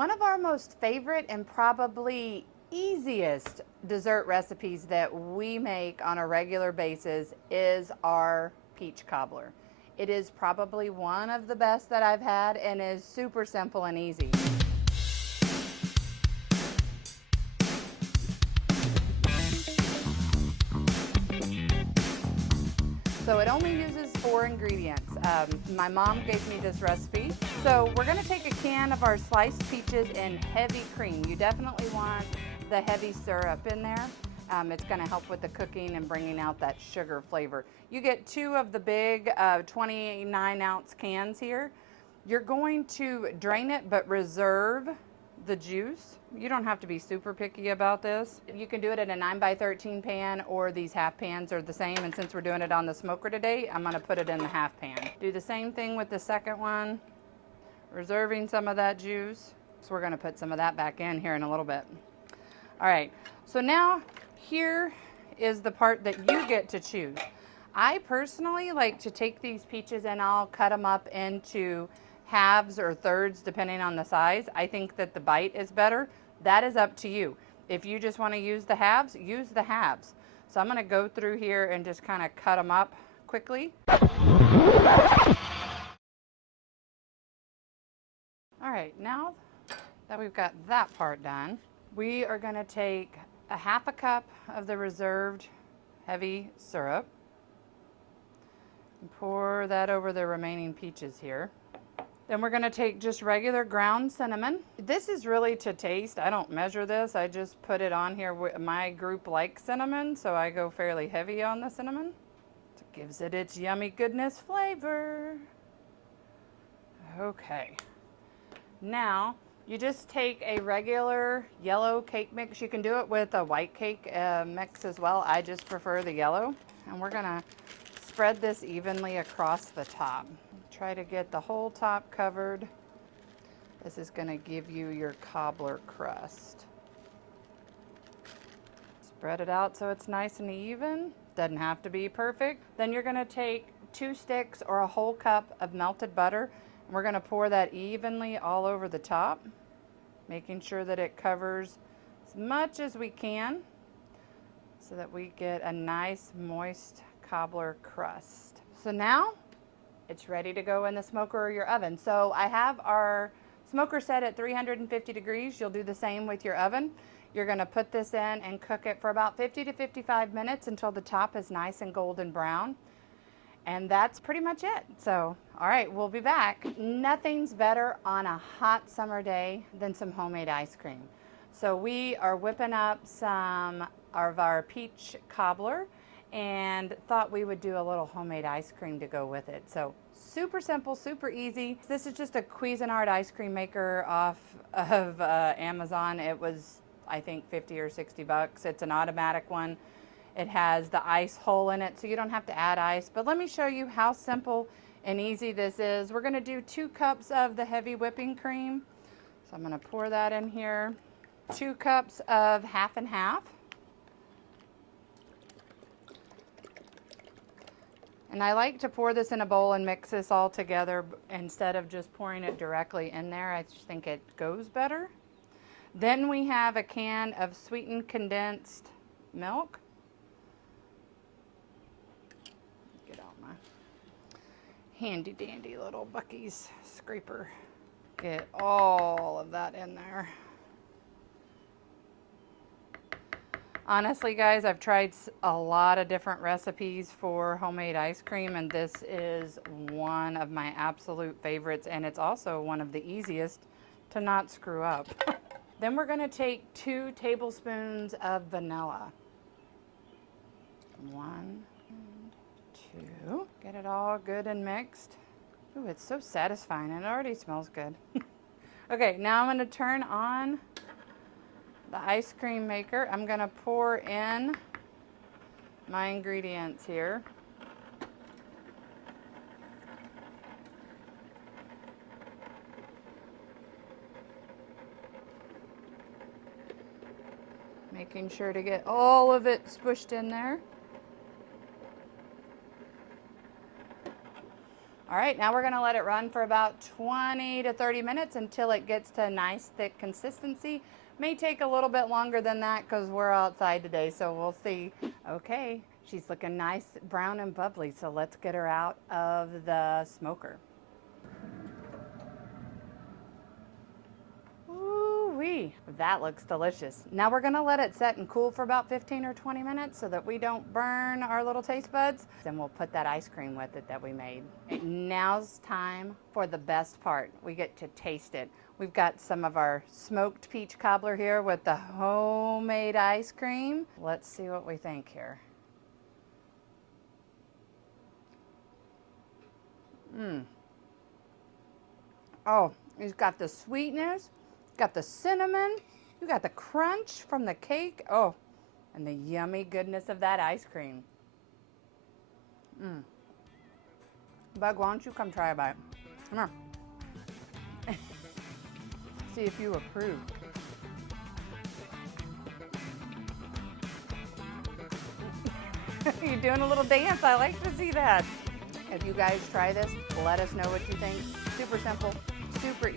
One of our most favorite and probably easiest dessert recipes that we make on a regular basis is our peach cobbler. It is probably one of the best that I've had and is super simple and easy. So it only uses 4 ingredients. My mom gave me this recipe. So we're gonna take a can of our sliced peaches in heavy cream. You definitely want the heavy syrup in there. It's gonna help with the cooking and bringing out that sugar flavor. You get 2 of the big 29-ounce cans here. You're going to drain it but reserve the juice. You don't have to be super picky about this. You can do it in a 9x13 pan, or these half pans are the same, and since we're doing it on the smoker today, I'm gonna put it in the half pan. Do the same thing with the second one, reserving some of that juice. So we're gonna put some of that back in here in a little bit. All right, so now here is the part that you get to choose. I personally like to take these peaches and I'll cut them up into halves or thirds depending on the size. I think that the bite is better. That is up to you. If you just want to use the halves, use the halves. So I'm going to go through here and just kind of cut them up quickly. All right, now that we've got that part done, we are going to take a half a cup of the reserved heavy syrup and pour that over the remaining peaches here. Then we're gonna take just regular ground cinnamon. This is really to taste. I don't measure this. I just put it on here. My group likes cinnamon, so I go fairly heavy on the cinnamon. It gives it its yummy goodness flavor. Okay. Now, you just take a regular yellow cake mix. You can do it with a white cake mix as well. I just prefer the yellow. And we're gonna spread this evenly across the top. Try to get the whole top covered. This is going to give you your cobbler crust. Spread it out so it's nice and even. Doesn't have to be perfect. Then you're going to take 2 sticks or a whole cup of melted butter, and we're going to pour that evenly all over the top, making sure that it covers as much as we can so that we get a nice moist cobbler crust. So now it's ready to go in the smoker or your oven. So I have our smoker set at 350 degrees. You'll do the same with your oven. You're gonna put this in and cook it for about 50 to 55 minutes until the top is nice and golden brown. And that's pretty much it. So, all right, we'll be back. Nothing's better on a hot summer day than some homemade ice cream. So we are whipping up some of our peach cobbler and thought we would do a little homemade ice cream to go with it. So super simple, super easy. This is just a Cuisinart ice cream maker off of Amazon. It was, I think, 50 or 60 bucks. It's an automatic one. It has the ice hole in it, so you don't have to add ice. But let me show you how simple and easy this is. We're gonna do 2 cups of the heavy whipping cream. So I'm gonna pour that in here. 2 cups of half and half. And I like to pour this in a bowl and mix this all together instead of just pouring it directly in there. I just think it goes better. Then we have a can of sweetened condensed milk. Get out my handy dandy little Buc-ee's scraper. Get all of that in there. Honestly, guys, I've tried a lot of different recipes for homemade ice cream, and this is one of my absolute favorites, and it's also one of the easiest to not screw up. Then we're going to take 2 tablespoons of vanilla. 1 and 2. Get it all good and mixed. Ooh, it's so satisfying, and it already smells good. Okay, now I'm going to turn on the ice cream maker. I'm gonna pour in my ingredients here. Making sure to get all of it squished in there. All right, now we're gonna let it run for about 20 to 30 minutes until it gets to a nice thick consistency. May take a little bit longer than that because we're outside today, so we'll see. Okay, she's looking nice, brown and bubbly, so let's get her out of the smoker. Ooh-wee, that looks delicious. Now we're gonna let it set and cool for about 15 or 20 minutes so that we don't burn our little taste buds. Then we'll put that ice cream with it that we made. Now's time for the best part. We get to taste it. We've got some of our smoked peach cobbler here with the homemade ice cream. Let's see what we think here. Oh, it's got the sweetness, got the cinnamon, you got the crunch from the cake. Oh, and the yummy goodness of that ice cream. Bug, why don't you come try a bite? Come here. See if you approve. You're doing a little dance. I like to see that. If you guys try this, let us know what you think. Super simple, super